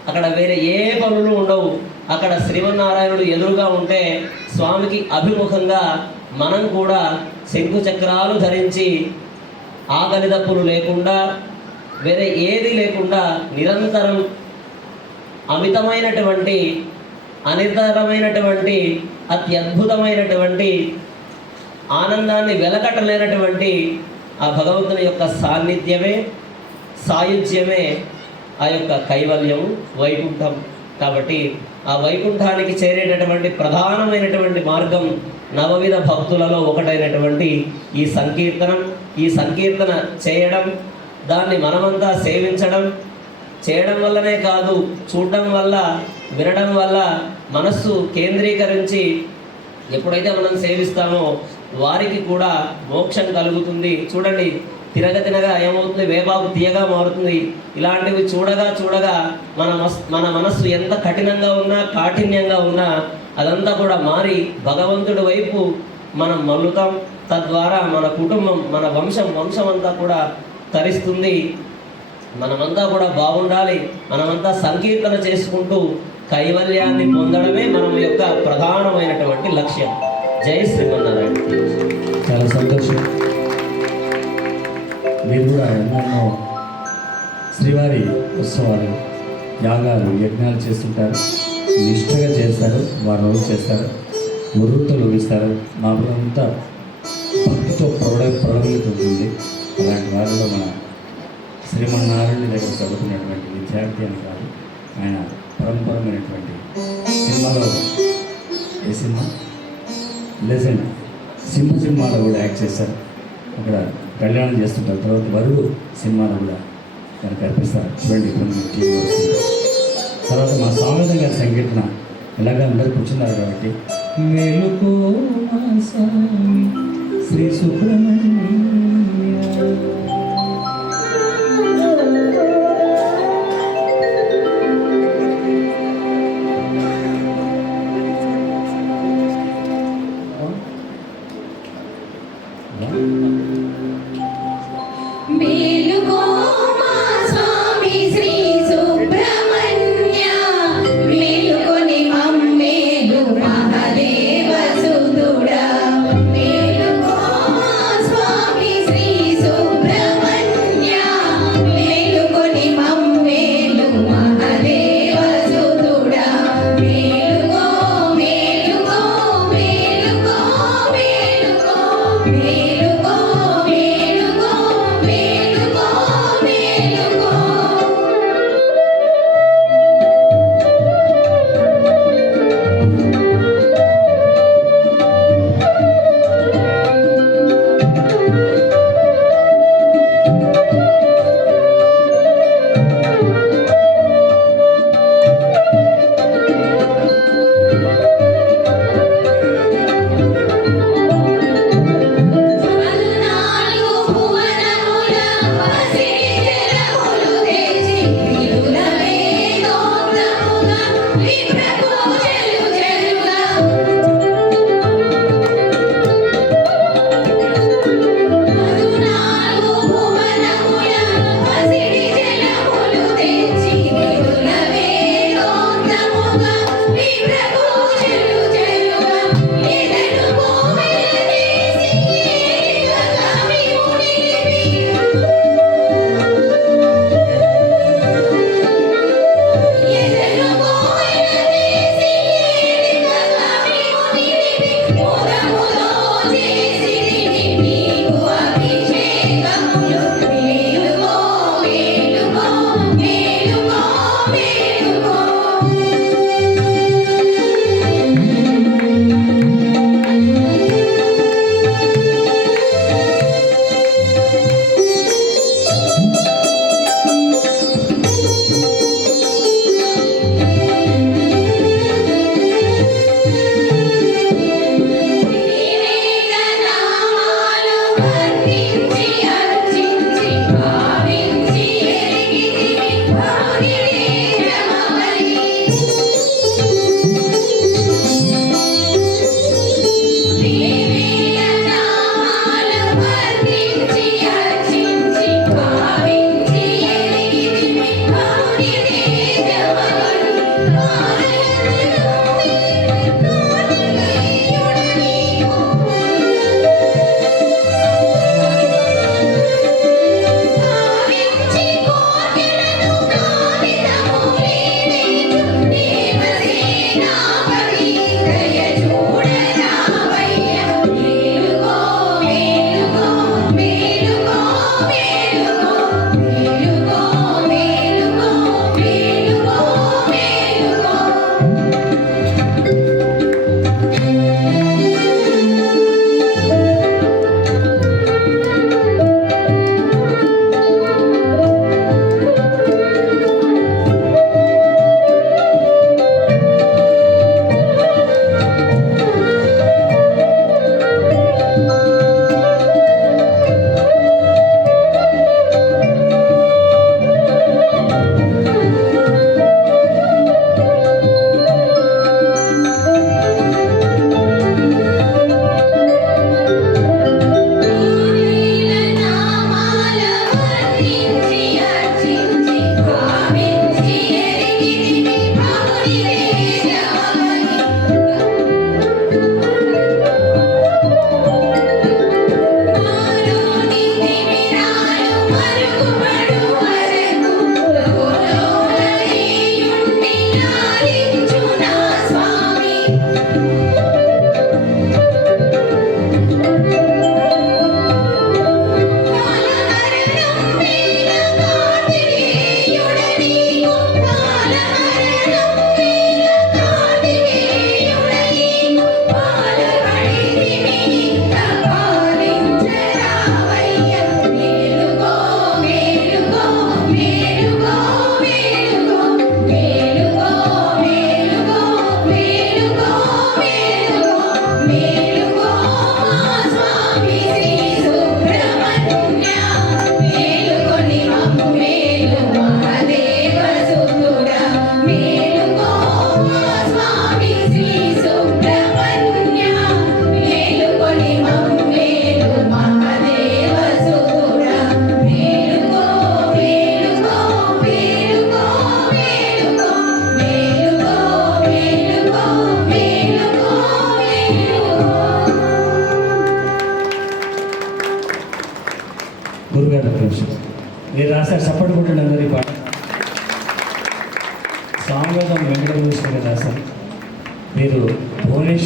అక్కడ వేరే ఏ పనులు ఉండవు. అక్కడ శ్రీమన్నారాయణుడు ఎదురుగా ఉంటే స్వామికి అభిముఖంగా మనం కూడా శంకు చక్రాలు ధరించి ఆకలి దప్పులు లేకుండా వేరే ఏది లేకుండా నిరంతరం అమితమైనటువంటి అనితరమైనటువంటి అత్యద్భుతమైనటువంటి ఆనందాన్ని వెలకట్టలేనటువంటి ఆ భగవంతుని యొక్క సాన్నిధ్యమే, సాయుధ్యమే ఆ యొక్క కైవల్యం, వైకుంఠం. కాబట్టి ఆ వైకుంఠానికి చేరేటటువంటి ప్రధానమైనటువంటి మార్గం నవవిధ భక్తులలో ఒకటైనటువంటి ఈ సంకీర్తనం. ఈ సంకీర్తన చేయడం, దాన్ని మనమంతా సేవించడం, చేయడం వల్లనే కాదు చూడడం వల్ల, వినడం వల్ల మనస్సు కేంద్రీకరించి ఎప్పుడైతే మనం సేవిస్తామో వారికి కూడా మోక్షం కలుగుతుంది. చూడండి, తినగా ఏమవుతుంది, వేపాకు తీయగా మారుతుంది. ఇలాంటివి చూడగా మన మనస్సు ఎంత కఠినంగా ఉన్నా, కాఠిన్యంగా ఉన్నా అదంతా కూడా మారి భగవంతుడి వైపు మనం మల్లుతాం. తద్వారా మన కుటుంబం, మన వంశం అంతా కూడా తరిస్తుంది. మనమంతా కూడా బాగుండాలి. మనమంతా సంకీర్తన చేసుకుంటూ కైవల్యాన్ని పొందడమే మనం యొక్క ప్రధానమైనటువంటి లక్ష్యం. జై శ్రీమన్నారాయణ. చాలా సంతోషం. మీరు కూడా ఎన్నెన్నో శ్రీవారి ఉత్సవాలు, యాగాలు, యజ్ఞాలు చేస్తుంటారు. నిష్ఠగా చేస్తారు, వారు రోజు చేస్తారు, వృత్తులు ఇస్తారు. మా అంతా భక్తితో ప్రొడగలుగుతుంది. అలాంటి వారిలో మన శ్రీమన్నారాయణ దగ్గర చదువుకున్నటువంటి విద్యార్థి అని కాదు, ఆయన పరంపరమైనటువంటి సినిమాలో ఏ సినిమా లెజెండ్ సినిమాలో కూడా యాక్ట్ చేశారు. అక్కడ కళ్యాణం చేస్తుంటారు. తర్వాత వరుడు సినిమాలో కూడా దానికి అర్పిస్తారు. చూడండి, కొన్ని టీవీ వస్తుంది. తర్వాత మా స్వామినాథన్ గారి సంకీర్తన ఇలాగా అందరూ కూర్చున్నారు కాబట్టి మేలుకో మా స్వామి శ్రీ సుబ్రహ్మణ్య. మేలుకో మా స్వామి శ్రీ సుబ్రహ్మణ్య, మేలుకొని మమ్మేలు మహాదేవ సుతుడా. మేలుకో మా స్వామి శ్రీ సుబ్రహ్మణ్య.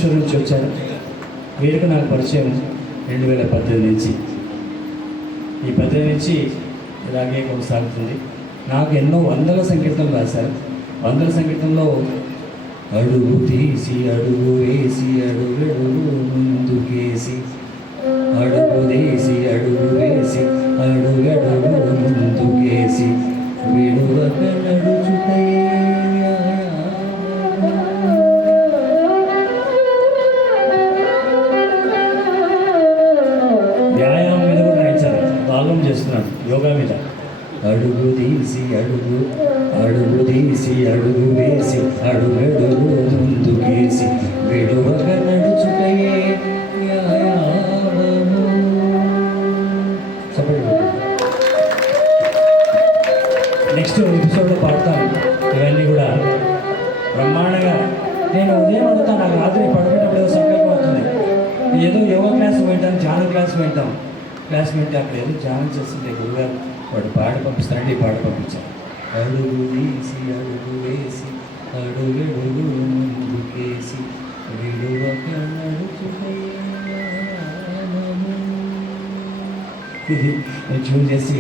భువనేశ్వర్ నుంచి వచ్చారు. వీరికి నాకు పరిచయం 2018 నుంచి. ఈ 18 నుంచి ఇలాగే కొనసాగుతుంది. నాకు ఎన్నో వందల సంకీర్తనలు రాశారు. వందల సంకీర్తనలో అడుగు తీసి అడుగు వేసి అడుగడుగు ముందుకేసి, అడుగు తీసి అడుగు వేసి అడుగడుగు ముందుకేసి, విడువక నడుచుటయే వ్యాయామం మీద కూడా రాయించాలి. బాల్యం చేస్తున్నాడు యోగా మీద. అడుగు తీసి అడుగు, అడుగు తీసి అడుగు వేసి అడుగడుగు ముందుకేసి, విడువక నడుచుటయే వ్యాయామము. నెక్స్ట్ ఎపిసోడ్లో పాడతాను. ఇవన్నీ కూడా బ్రహ్మాండంగా. నేను ఉదయం అడుగుతాను, నాకు రాత్రి పడుకునేటప్పుడు ఏదో సంకల్పం అవుతుంది. ఏదో యోగా క్లాస్ వింటాను, ధ్యానం క్లాస్ వింటాం. క్లాస్ వింటే అక్కడ ఏదో ధ్యానం చేస్తుంటే గురుగారు వాడు పాట పంపిస్తారండి, పాట పంపించాను. అడుగు తీసి అడుగు వేసి అడుగడుగు ముందుకేసి, విడువక నడుచుటయామము. ఇది నేను ట్యూన్ చేసి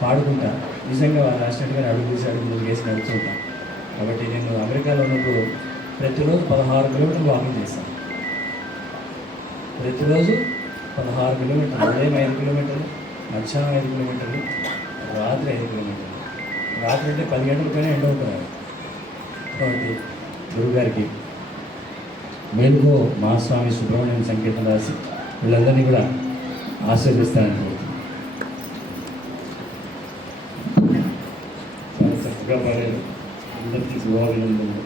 పాడుకుంటా. నిజంగా వాళ్ళు రాసినట్టుగా అడుగు తీసి అడుగు ముందుకేసి నడుచుకుంటాను. కాబట్టి నేను అమెరికాలో ఉన్నప్పుడు ప్రతిరోజు 16 కిలోమీటర్లు వాకింగ్ చేస్తాను. ప్రతిరోజు 16 కిలోమీటర్లు. ఉదయం 5 కిలోమీటర్లు, మధ్యాహ్నం 5 కిలోమీటర్లు, రాత్రి 5 కిలోమీటర్లు. రాత్రి అంటే 10 గంటలకైనా ఎండ అవుతున్నారు. కాబట్టి గురువుగారికి మేలుకో మహాస్వామి సుబ్రహ్మణ్యం సంకీర్తన రాసి వీళ్ళందరినీ కూడా ఆశీర్వదిస్తానని కోరుతున్నాను. చాలా చక్కగా పాడారు. అందరికీ శుభాభినందనలు.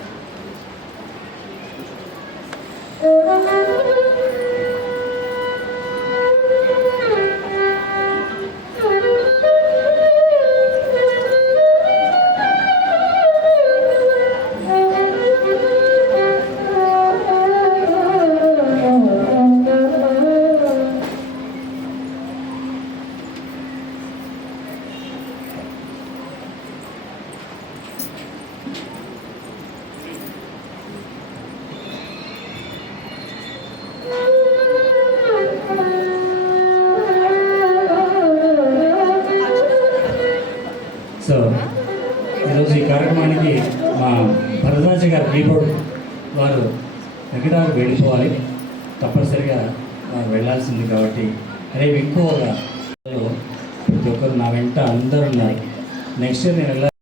సో ఈరోజు ఈ కార్యక్రమానికి మా భరద్వాజ గారు కీబోర్డ్ వారు ఎక్కడానికి వెళ్ళిపోవాలి, తప్పనిసరిగా వారు వెళ్ళాల్సింది. కాబట్టి రేపు ఎక్కువగా ప్రతి ఒక్కరు నా వెంట అందరూ ఉన్నారు. నెక్స్ట్ ఇయర్ నేను